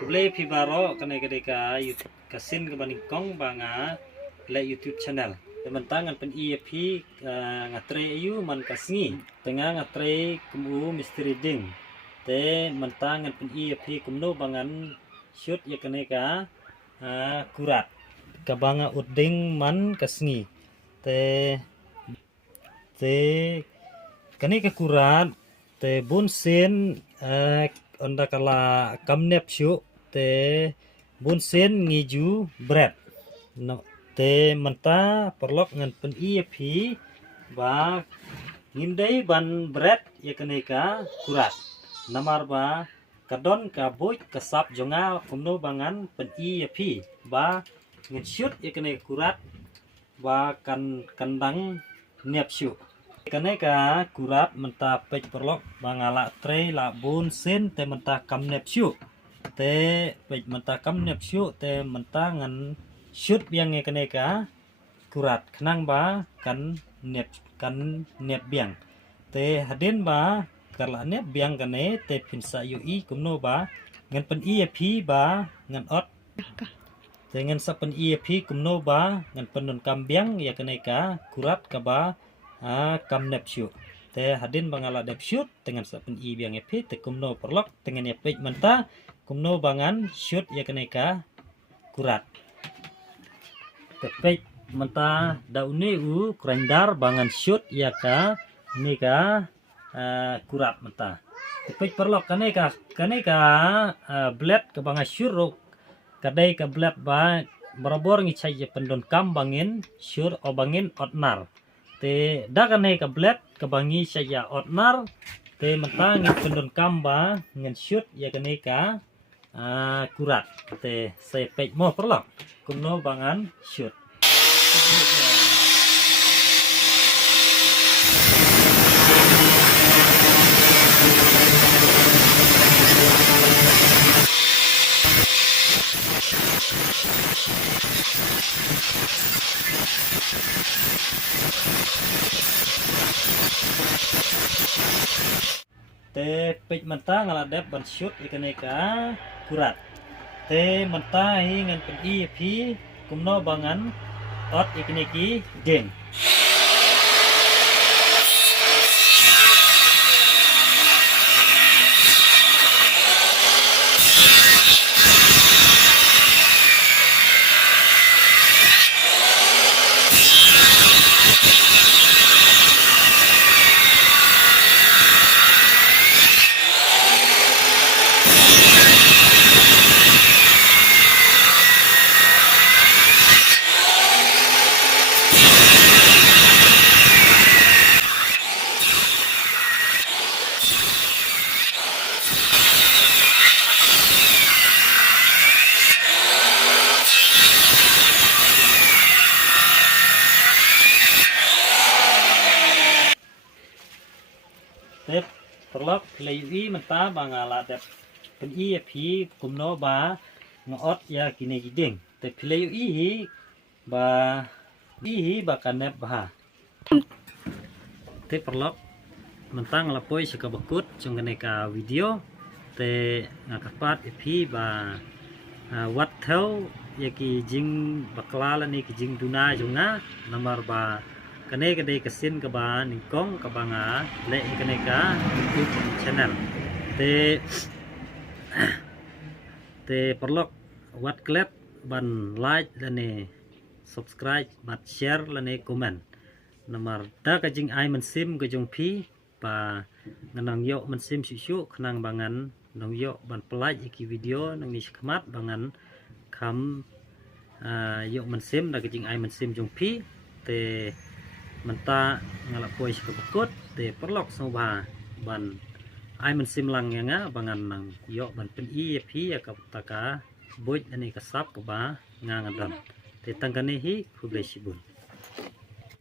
Kublai pibaro kane kadeka YouTube kasin ke bani kong banga le YouTube channel. Tementangan pen EFP ngatre ayu man kasngi tengah ngatre kemu misteri ding. Te mentangan pen EFP kumno bangan shoot ya kaneka kurat. Kabanga uding man kasngi. Te kaneka kurat te bunsen onda kala kamnep syu te bunsen ngiju bread no te menta perlok ngan pen EFP ba ngindai ban bread ya kaneka kurat namar ba kadon kabuj kasap jonga kumno bangan pen EFP ba ngin shoot ya kaneka kurat ba kandang nep syu kaneka kurat menta pej perlok bangala tre la bunsen te menta kamnep syu te pej menta kamnep syu te menta ngan shoot biang e kaneka kurat khnang ba kan nep biang te hadin ba karla nep biang kane te pinsa yu I kumno ba ngan pen EFP ba ngan ot te ngan sa pen EFP kumno ba ngan penun kambiang ya kaneka kurat ka ba kam nep syu te hadin bangala nep syu dengan sa pen E biang EFP te kumno perlok dengan ya pej menta kumno bangan shoot ya kaneka kurat te pej menta daune u krendar bangan shoot ya ka nika kurat menta te pej perlok kaneka bled ke banga syuruk kadai ka bled ba barabor ngi chai pendon kam bangin syur o bangin otnar te dakane ka bled ke bangi saya otnar te menta ngi pendon kam ba ngen shoot ya kaneka kurat te se pej mo perlok kumno bangan shoot te pej menta ngaladep ban shoot ikaneka kurat te menta hi ngan pen EFP kumno bangan ot ikaneki ding te perlok lewi menta bangala dep pen EFP kumno ba ngot ya kine giding te lewi ba kanep ba te perlok mentang lapoi sika bakut chung kaneka video te ngakapat EFP ba wat thau ya ki jing baklala ni ki jing duna junga nomor ba kane kade kasin ka ba ningkong ka banga le kaneka YouTube channel te perlok wat klet ban like lane subscribe bat share lane comment nomor ta ka jing ai mensim ka jong pi ba nganang yo mensim syu khnang bangan nong yo ban pelaj iki video nang ni khmat bangan kam yo mensim da ka jing ai mensim jong pi te menta ngalapoi sika bakut te perlok soba ban ai mensim lang nga bangan nang yo ban pen EFP ya ka taka boy ani kasap ka ba ngangadam te tangkane hi kublai sibun